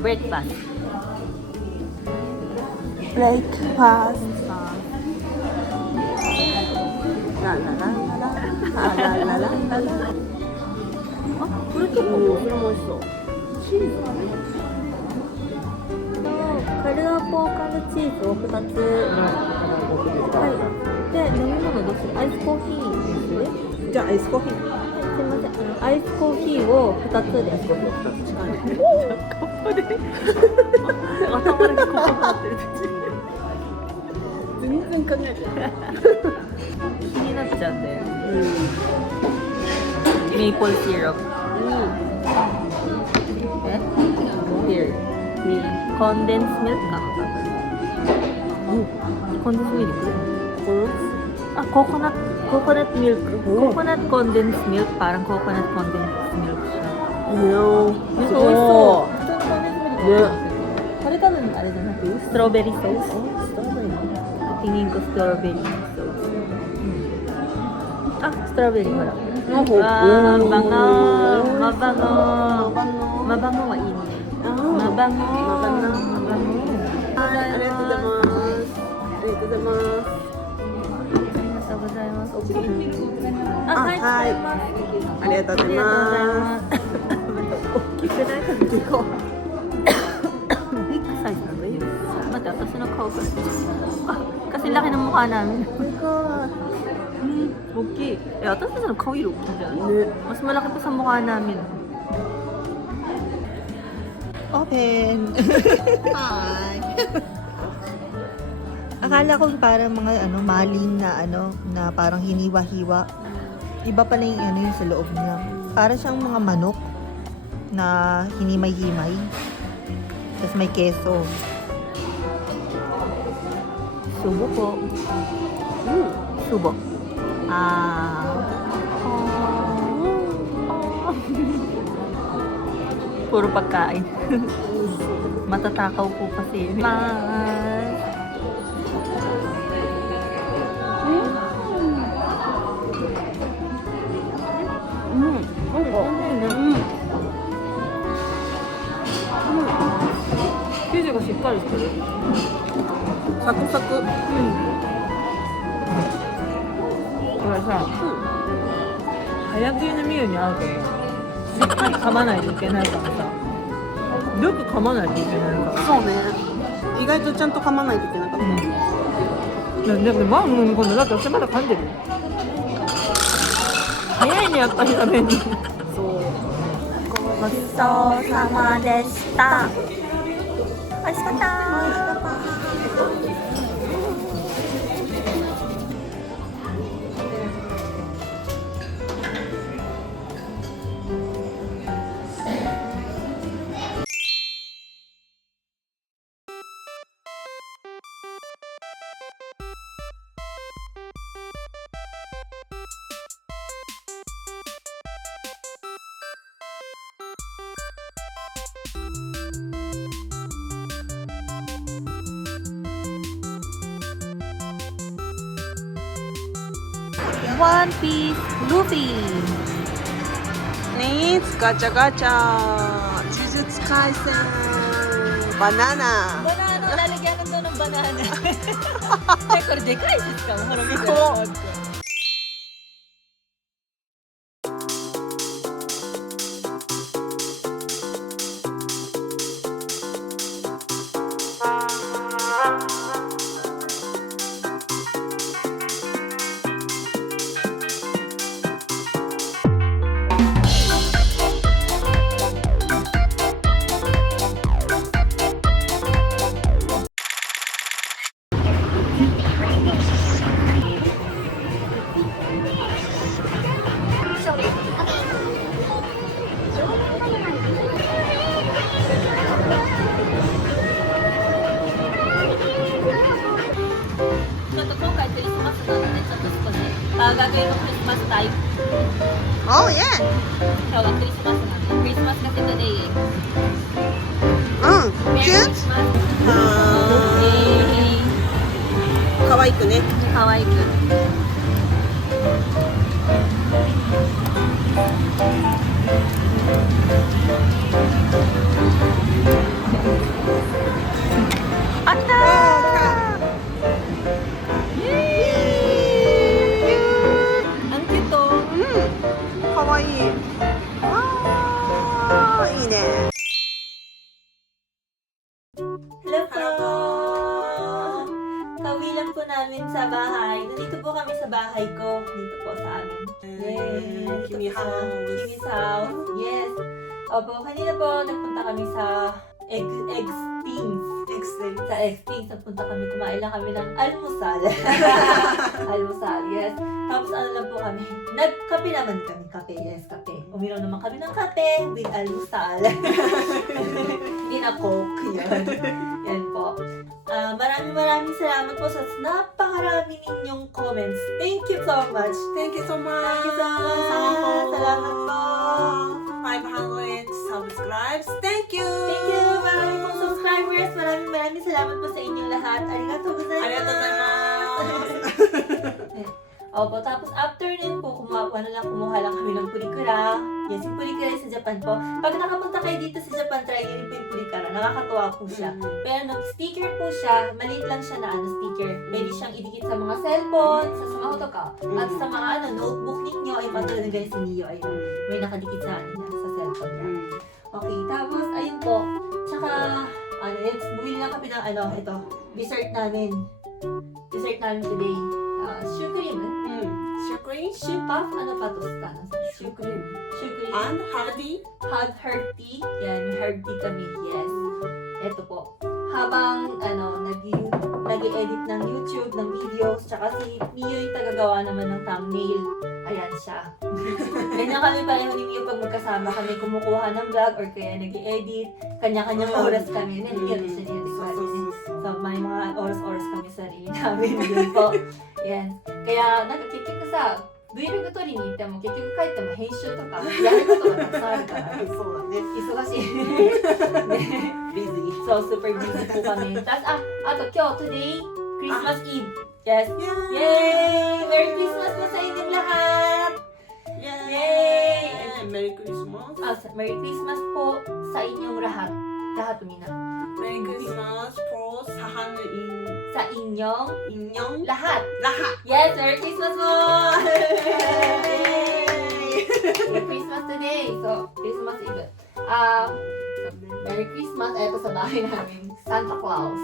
Breakfast. Breakfast. La la la la la la la la la。あ、これとかもそれも美味しそう。チーズがね。カルアポーカルチーズを2つ。はい。で、飲み物どうする？アイスコーヒーですね。じゃあアイスコーヒー。すいません。アイスコーヒーを2つで。コップで。頭だけコップになってる。全然考えてない。気になっちゃうんだよ。メイプルシロップ。え？ビール。コンデンスミルクかな。コンデンスミルク？Ah, coconut milk. Coconut condensed milk. Parang coconut condensed milk siya. So, Oh. Yeah. Ano ka nun? Ano dyan? Strawberry sauce? Strawberry. Tingin ko strawberry sauce. Ah, strawberry. Wala. Ah, mabango. Mabango. Mabango mainit. Mabango. Mabango. ありがとうございます。ありがとうございます。ありがとうございます。あ、はい。ありがとうございます。大きくないか結構。ビッグサイズなんだよ。待って、私の顔から。kasi laki ng mukha namin.大きい。私たちの顔色大きいじゃん。mas malaki pa sa mukha namin. Open. Hi. Akala ko parang mga maling na parang hiniwa-hiwa. Iba pala yung yung sa loob niya. Para siyang mga manok na hinimay-himay. Tapos may keso. Subo po. Subo. Puro pagkain. Matatakaw po kasi.生地がしっかりしてる。サクサク。これさ、早食いのミルに合うけん、しっかり噛まないといけないからさ、よく噛まないといけないから。そうね。意外とちゃんと噛まないといけなかった。でもまあもう今度だって私まだ噛んでるよ。早いねやっぱり食べるの。そう。ごちそうさまでした。美味しかった。One Piece Luffy. Needs gacha gacha. Jujutsu Kaisen. Banana. Banana, lalagyan ng doon ng banana. Dekor de crisis ka. Ko. bigay ko Christmas type. Oh, yeah. So, ang Christmas na. Christmas kasi today eh. Merry Cute. Christmas. は Yay! ー可愛くね。 Hawaii good. Ang cute oh. 可愛い。あー、いいね。 Hello po! Kawi lang po namin sa bahay. Nandito po kami sa bahay ko. Dito po sa amin. Yes. Kimi Ito po sa house. Kimi's house. Yes. Opo, kanina po nagpunta kami sa X-Things. Excellent. Sa X-Things, nagpunta kami. Kumain lang kami ng almusal. Almusal, yes. Tapos ano lang po kami. Nagkape naman kami. Kape, yes, kape. Uminom naman kami ng kape with almusal. Hindi na Coke. Yan. Yan po. Maraming salamat po sa napakarami ninyong comments. Thank you so much. Thank you so much. Thank you so much. Salamat po. 500 subscribes. Thank you. Thank you. Marami pong subscribers. Maraming salamat po sa inyong lahat. Arigato gozaimasu. ありがとうございます。 Opo, tapos after nun po, kumuha lang kami ng pulikura. Yes, yung pulikura sa Japan po. Pag nakapunta kayo dito sa Japan, try nyo rin po yung pulikura. Nakakatuwa po siya. Pero sticker po siya, maliit lang siya na sticker. Pwede siyang idikit sa mga cellphone, sa smartphone ka. At sa mga notebook ninyo, ay matulad na guys si Mio, ay may nakadikit sa niya, sa cellphone niya. Okay, tapos ayun po. Tsaka, bumili lang kami ng ito, dessert namin. Dessert namin today. Shoe cream. Sugar Shoe-puff, ano pa to? Shoe cream. Shoe cream. and hardy. Hug herb tea. Yan, may herb tea kami. Yes. Ito po. Habang, nag-edit ng YouTube, ng videos, tsaka si Mio yung tagagawa naman ng thumbnail. Ayan siya. Ganyan kami pareho ni Mio pag magkasama kami kumukuha ng vlog or kaya nag-edit. Kanya-kanyang oras kami. Nandiyan siya niya. So, may mga oras-oras kami sa sarili namin din po. Yan. Kaya,結局さ、Vlog 撮りに行っても結局帰っても編集とかやることがたくさんあるからそうだね。忙しい。ね、ビジー。そう、super busy po kami. Tapos,あと今日、today, Christmas Eve. Yes. Yay! Merry Christmas po sa inyong lahat! Yay! Merry Christmas. Merry Christmas po sa inyong lahat. Lahat mina. Merry Christmas for 사하는 Sa inyong 인형 lahat. 라하. Yes, Merry Christmas po! Yay! Merry Christmas today. So, Christmas Eve. Merry Christmas. Ito sa bahay namin. Santa Claus.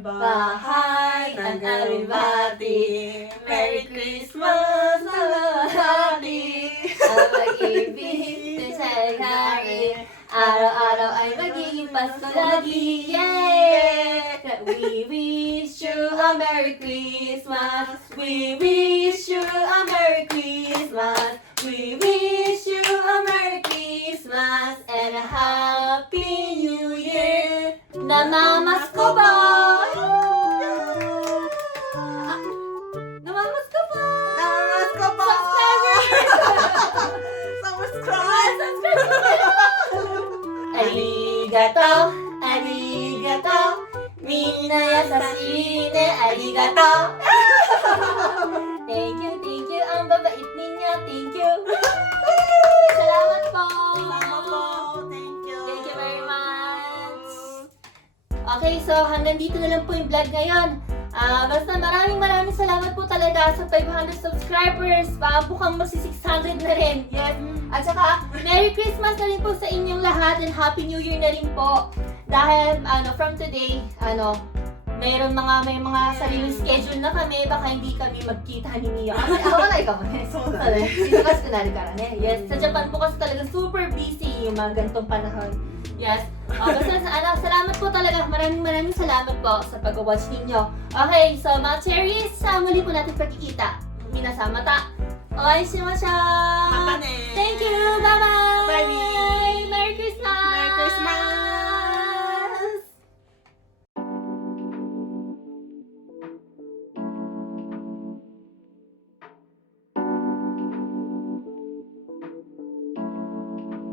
Bahay ng everybody. Merry Christmas na lahati. Ang mag-ibig sa hari. Araw-araw ay magiging Pasko lagi. Yay! We wish you a Merry Christmas. We wish you a Merry Christmas. We wish you a Merry Christmas and a Happy New Year. Namamasko po! Namamasko po! Namamasko po! Subscribers! Subscribe! Arigato! Arigato! Minna yasashii ne! Arigato! Thank you! Ang babait ninyo! Thank you! Salamat po! Thank you! Thank you very much! Okay, so hanggang dito na lang po yung vlog ngayon. Basta maraming salamat po talaga sa 500 subscribers. Mukhang magsi-600 na rin. Yes. At saka, Merry Christmas na rin po sa inyong lahat and Happy New Year na rin po. Dahil, from today, may mga sariling schedule na kami. Baka hindi kami magkita ni Mio. Awalay ka mo. So da ne. Sinakas ka na rin ka rin. Yes. Sa Japan po kasi talaga super busy yung mga ganitong panahon. Yes. Basta salamat po talaga. Maraming salamat po sa pag-watch ninyo. Okay, so mga cherries, sa muli po natin pagkikita. Minasama ta. Oai shimashou! Mata ne! Thank you! Bye-bye! Bye!